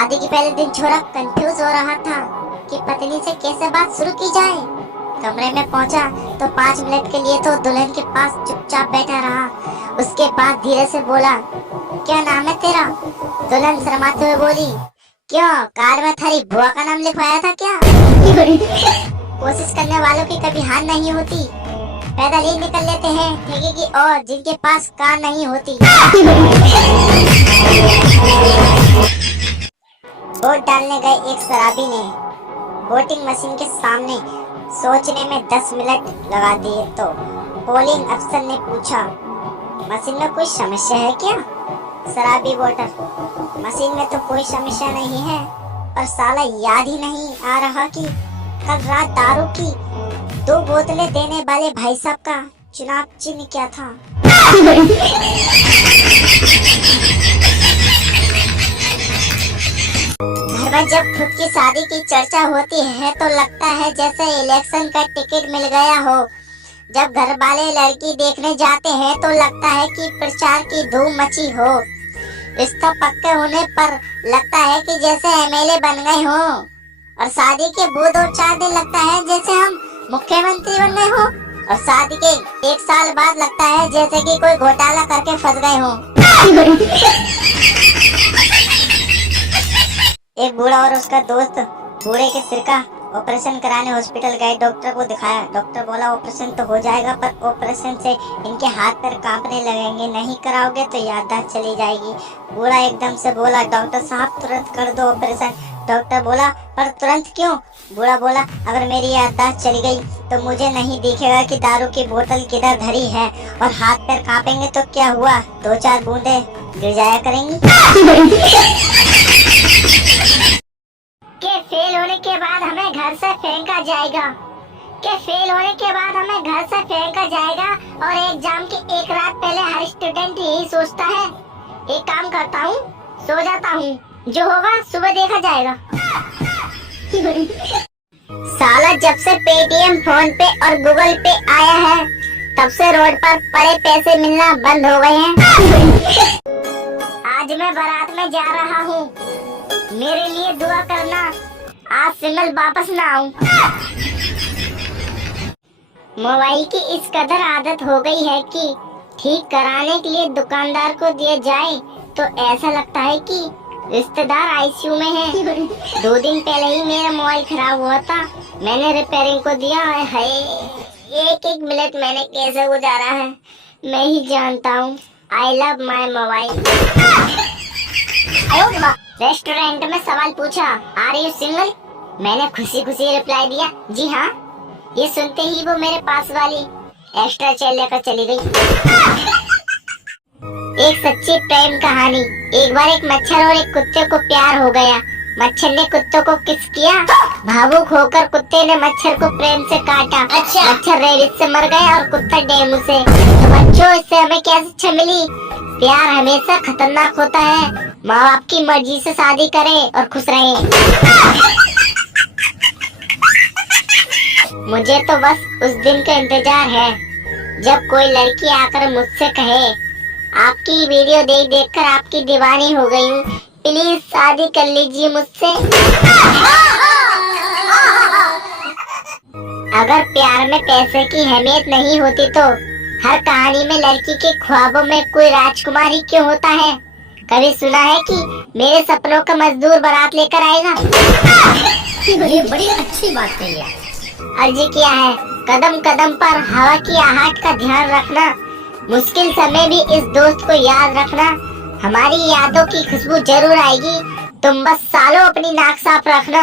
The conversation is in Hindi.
शादी के पहले दिन छोरा कंफ्यूज हो रहा था कि पत्नी से कैसे बात शुरू की जाए। कमरे में पहुंचा तो 5 मिनट के लिए तो दुल्हन के पास चुपचाप बैठा रहा। उसके बाद धीरे से बोला, क्या नाम है तेरा? दुल्हन शर्माते हुए बोली, क्यों कार में थारी बुआ का नाम लिखवाया था क्या? कोशिश करने वालों की कभी हार नहीं होती। पैदल ही निकल लेते हैं ठेके की और जिनके पास कार नहीं होती। वोट डालने गए एक शराबी ने वोटिंग मशीन के सामने सोचने में 10 मिनट लगा दिए तो पोलिंग अफसर ने पूछा, मशीन में कोई समस्या है क्या? शराबी वोटर, मशीन में तो कोई समस्या नहीं है, पर साला याद ही नहीं आ रहा कि कल रात दारू की 2 बोतलें देने वाले भाई साहब का चुनाव चिन्ह क्या था? घर में जब खुद की शादी की चर्चा होती है तो लगता है जैसे इलेक्शन का टिकट मिल गया हो। जब घर वाले लड़की देखने जाते हैं तो लगता है कि प्रचार की धूम मची हो। रिश्ता पक्के होने पर लगता है कि जैसे एमएलए बन गए हो, और शादी के 2-4 दिन लगता है जैसे हम मुख्यमंत्री बन गए हो, और शादी के 1 साल बाद लगता है जैसे कि कोई घोटाला करके फंस गए हो। एक बूढ़ा और उसका दोस्त बूढ़े के सिर का ऑपरेशन कराने हॉस्पिटल गए। डॉक्टर को दिखाया। डॉक्टर बोला ऑपरेशन तो हो जाएगा, पर ऑपरेशन से इनके हाथ पैर कांपने लगेंगे, नहीं कराओगे तो याददाश्त चली जाएगी। बूढ़ा एकदम से बोला, डॉक्टर साहब तुरंत कर दो ऑपरेशन। डॉक्टर बोला, पर तुरंत क्यों? बूढ़ा बोला, अगर मेरी याददाश्त चली गई तो मुझे नहीं दिखेगा कि दारू की बोतल किधर धरी है, और हाथ पैर कांपेंगे तो क्या हुआ, 2-4 बूंदे गिर जाया करेंगी। के फेल होने के बाद हमें घर से फेंका जाएगा, के फेल होने के बाद हमें घर से फेंका जाएगा, और एग्जाम के 1 रात पहले हर स्टूडेंट यही सोचता है। एक काम करता हूँ, सो जाता हूँ, जो होगा सुबह देखा जाएगा। साला जब से पेटीएम, फोन पे और गूगल पे आया है तब से रोड पर पड़े पैसे मिलना बंद हो गए हैं। आज मैं बारात में जा रहा हूँ, मेरे लिए दुआ करना, आज सिमल वापस ना आऊं। मोबाइल की इस कदर आदत हो गई है कि ठीक कराने के लिए दुकानदार को दिए जाए तो ऐसा लगता है कि रिश्तेदार आईसीयू में है। 2 दिन पहले ही मेरा मोबाइल खराब हुआ था, मैंने रिपेयरिंग को दिया है। 1-1 मिनट मैंने कैसे गुजारा है मैं ही जानता हूँ। I love my mobile. Restaurant में सवाल पूछा, आर यू सिंगल? मैंने खुशी खुशी रिप्लाई दिया, जी हाँ। ये सुनते ही वो मेरे पास वाली एक्स्ट्रा चेयर लेकर चली गई। एक सच्ची प्रेम कहानी। एक बार एक मच्छर और एक कुत्ते को प्यार हो गया। मच्छर ने कुत्ते को किस किया, भावुक होकर कुत्ते ने मच्छर को प्रेम से काटा। अच्छा। मच्छर रेबिस से मर गया और कुत्ता डेंगू से। तो बच्चों, इससे हमें क्या शिक्षा मिली? प्यार हमेशा खतरनाक होता है। माँ बाप की मर्जी से शादी करें और खुश रहें। मुझे तो बस उस दिन का इंतजार है जब कोई लड़की आकर मुझसे कहे, आपकी वीडियो देख देख कर आपकी दीवानी हो गई हूँ, प्लीज शादी कर लीजिए मुझसे। अगर प्यार में पैसे की अहमियत नहीं होती तो हर कहानी में लड़की के ख्वाबों में कोई राजकुमारी क्यों होता है? कभी सुना है कि मेरे सपनों का मजदूर बारात लेकर आएगा? ये बड़ी अच्छी बात कही है। अर्जी किया है, कदम कदम पर हवा की आहट का ध्यान रखना, मुश्किल समय भी इस दोस्त को याद रखना, हमारी यादों की खुशबू जरूर आएगी, तुम बस सालों अपनी नाक साफ रखना।